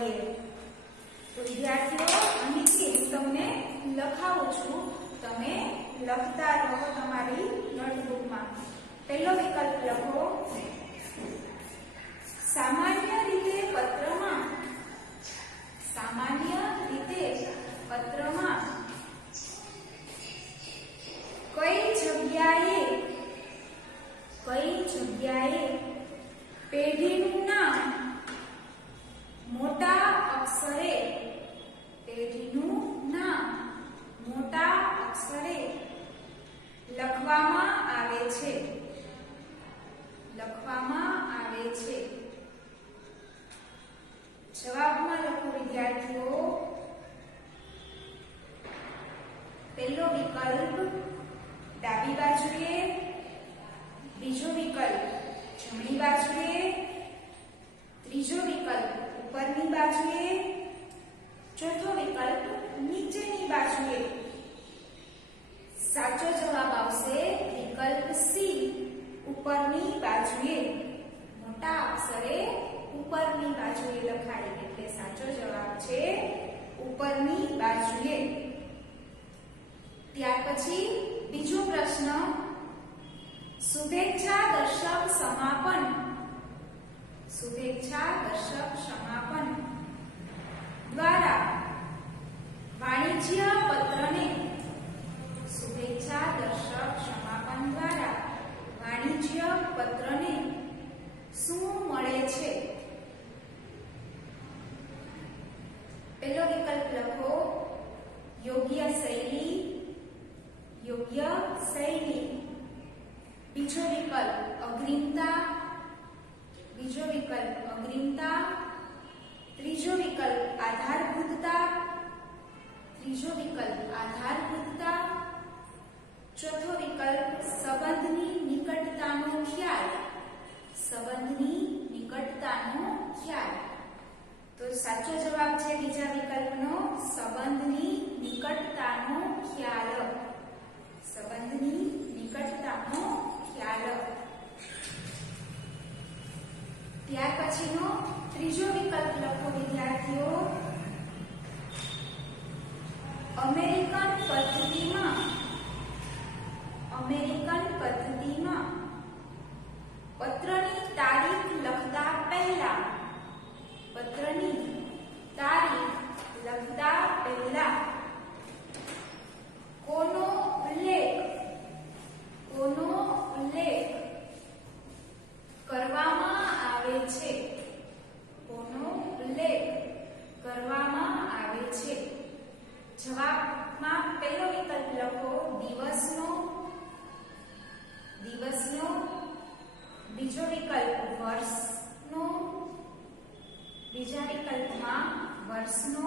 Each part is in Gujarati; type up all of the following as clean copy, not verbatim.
મળીએ. તો વિદ્યાર્થીઓ અહીંથી હું તમને લખાવું છું, તમે લખતા રહો તમારી નોટબુકમાં. પહેલો વિકલ્પ લખો, સામાન્ય રીતે પત્રમાં કઈ જગ્યાએ પેઢીનું નામ મોટા અક્ષરે લખવામાં આવે છે. જવાબમાં લખો વિદ્યાર્થીઓ. પહેલો વિકલ્પ ડાબી બાજુએ, બીજો વિકલ્પ જમણી બાજુએ, ત્રીજો વિકલ્પ ઉપરની બાજુએ, ચોથો વિકલ્પ નીચેની બાજુએ. સાચો જવાબ આવશે વિકલ્પ સી, ઉપરની બાજુએ. મોટા અક્ષરે ઉપરની બાજુએ લખાય એટલે સાચો જવાબ છે ઉપરની બાજુએ. ત્યાર પછી બીજો પ્રશ્ન, શુભેચ્છા દર્શક સમાપન દ્વારા વાણિજ્ય પત્રને શું મળે છે? પહેલો વિકલ્પ લખો, યોગ્ય શૈલી. બીજો વિકલ્પ અગ્રિમતા. ત્રીજો વિકલ્પ આધારભૂતતા. ચોથો વિકલ્પ સંબંધની નિકટતાનો ખ્યાલ. તો સાચો જવાબ છે બીજા વિકલ્પનો સંબંધની નિકટતાનો ખ્યાલ. ત્યાર પછીનો ત્રીજો વિકલ્પ લખો વિદ્યાર્થીઓ, અમેરિકન પદ્ધતિમાં પત્રની તારીખ લખતા પહેલા કોનો ઉલ્લેખ કરવામાં આવે છે? જવાબમાં પહેલો વિકલ્પ લખો, દિવસનો. બીજો વિકલ્પ વર્ષનો. બીજા વિકલ્પમાં વર્ષનો.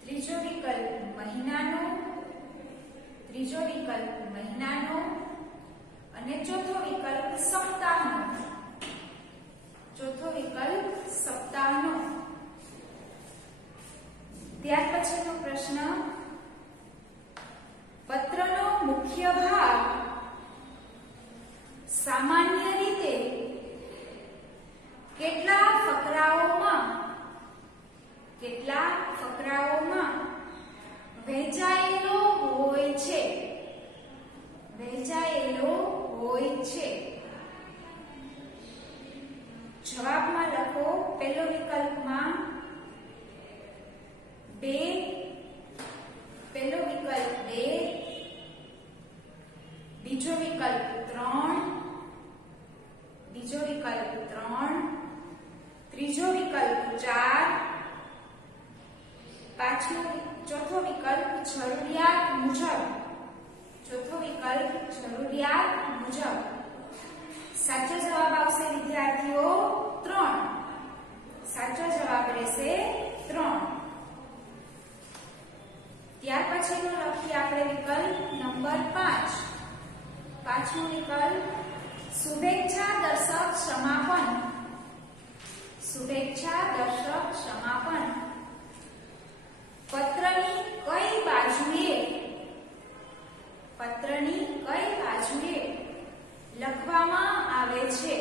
ત્રીજો વિકલ્પ મહિનાનો. અને ચોથો વિકલ્પ સપ્તાહનો. ત્યાર પછીનો પ્રશ્ન, પત્રનો મુખ્ય ભાગ સામાન્ય રીતે કેટલા ફકરાઓમાં વહેંચાયેલો હોય છે? જવાબમાં લખો, પહેલો વિકલ્પમાં 2, બીજો વિકલ્પ 3, ત્રીજો વિકલ્પ 4, ચોથો વિકલ્પ જરૂરિયાત મુજબ. સાચો જવાબ આવશે વિદ્યાર્થીઓ 3. સાચો જવાબ રહેશે 3. ત્યાર પછીનો લખીએ આપણે વિકલ્પ નંબર 5. પાંચમો વિકલ્પ શુભેચ્છા દર્શક સમાપન પત્રની કઈ બાજુએ લખવામાં આવે છે?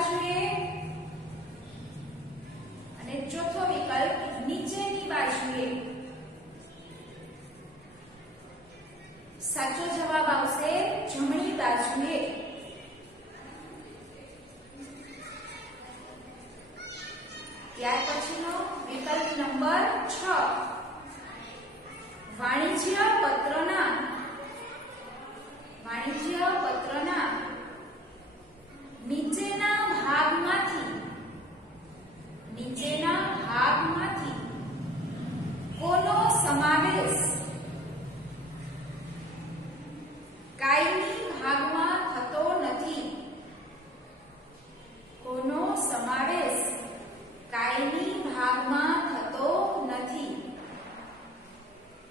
બાજુએ અને ચોથો વિકલ્પ નીચેની બાજુએ. સાચો જવાબ આવશે જમણી બાજુએ. ત્યાર પછીનો વિકલ્પ નંબર 6 વાણિજ્ય પત્રના નીચેના ભાગમાંથી કોનો સમાવેશ કાયમી ભાગમાં થતો નથી? કોનો સમાવેશ કાયમી ભાગમાં થતો નથી?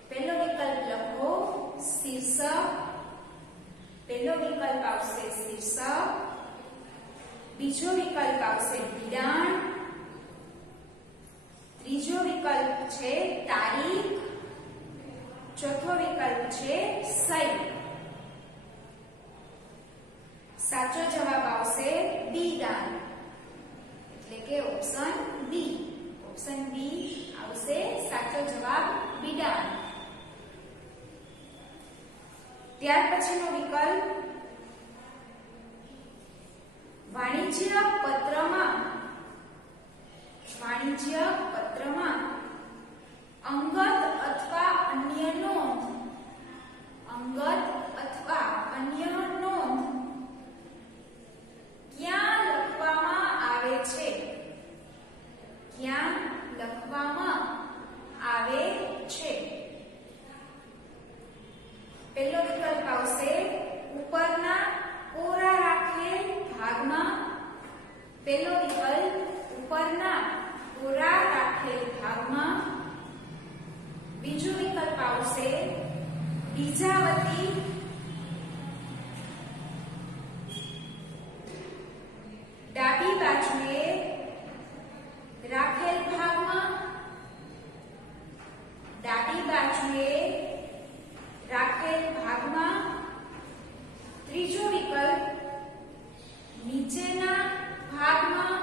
પહેલો વિકલ્પ લખો શીર્ષક. પહેલો વિકલ્પ આવશે શીર્ષક. બીજો વિકલ્પ આવશે વિરામ. ત્રીજો વિકલ્પ છે તારીખ. ચોથો વિકલ્પ છે સહી. સાચો જવાબ આવશે વિરામ એટલે કે ઓપ્શન બી. ઓપ્શન બી આવશે સાચો જવાબ વિરામ. ત્યાર પછીનો વિકલ્પ વાણિજ્ય પત્રમાં અંગત અથવા અન્ય નોંધ ક્યાં લખવામાં આવે છે? પહેલો વિકલ્પ આવશે ઉપરના કોરા રાખેલ ભાગમાં. પહેલો વિકલ્પ ઉપરના કોરા રાખેલ ભાગમાં. બીજો વિકલ્પ આવશે બીજાવતી ડાબી બાજુએ રાખેલ ભાગમાં. ડાબી બાજુએ રાખેલ ભાગમાં. ત્રીજો વિકલ્પ નીચેના ભાગમાં.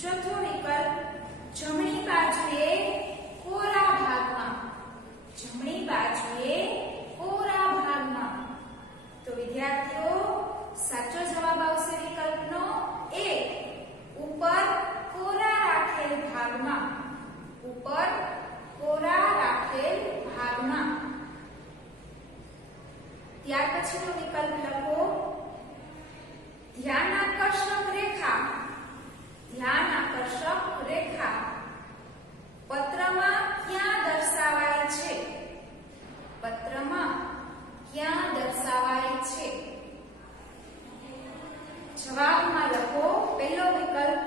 ચોથો વિકલ્પ જમણી બાજુએ કોરા ભાગમાં. તો વિદ્યાર્થીઓ સાચો જવાબ આવશે વિકલ્પનો એ ઉપર કોરા રાખેલ ભાગમાં. ત્યાર પછીનો વિકલ્પ લખો ધ્યાનાકર્ષક રેખા. પત્રમાં ક્યાં દર્શાવાય છે? જવાબમાં લખો પહેલો વિકલ્પ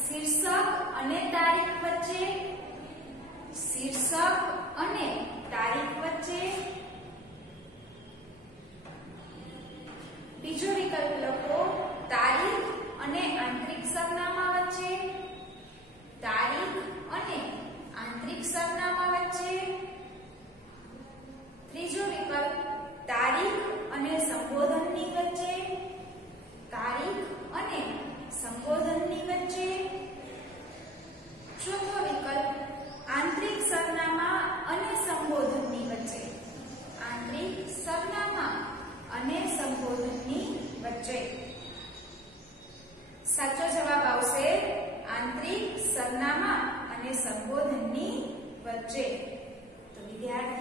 શીર્ષક અને તારીખ વચ્ચે. બીજો વિકલ્પ લખો તારીખ અને આંતરિક સરનામા વચ્ચે. ત્રીજો વિકલ્પ તારીખ અને સંબોધનની વચ્ચે. ચોથો વિકલ્પ આંતરિક સરનામા અને સંબોધનની વચ્ચે. સાચો જવાબ આવશે આંતરિક સરનામા અને સંબોધનની વચ્ચે. તો વિદ્યાર્થી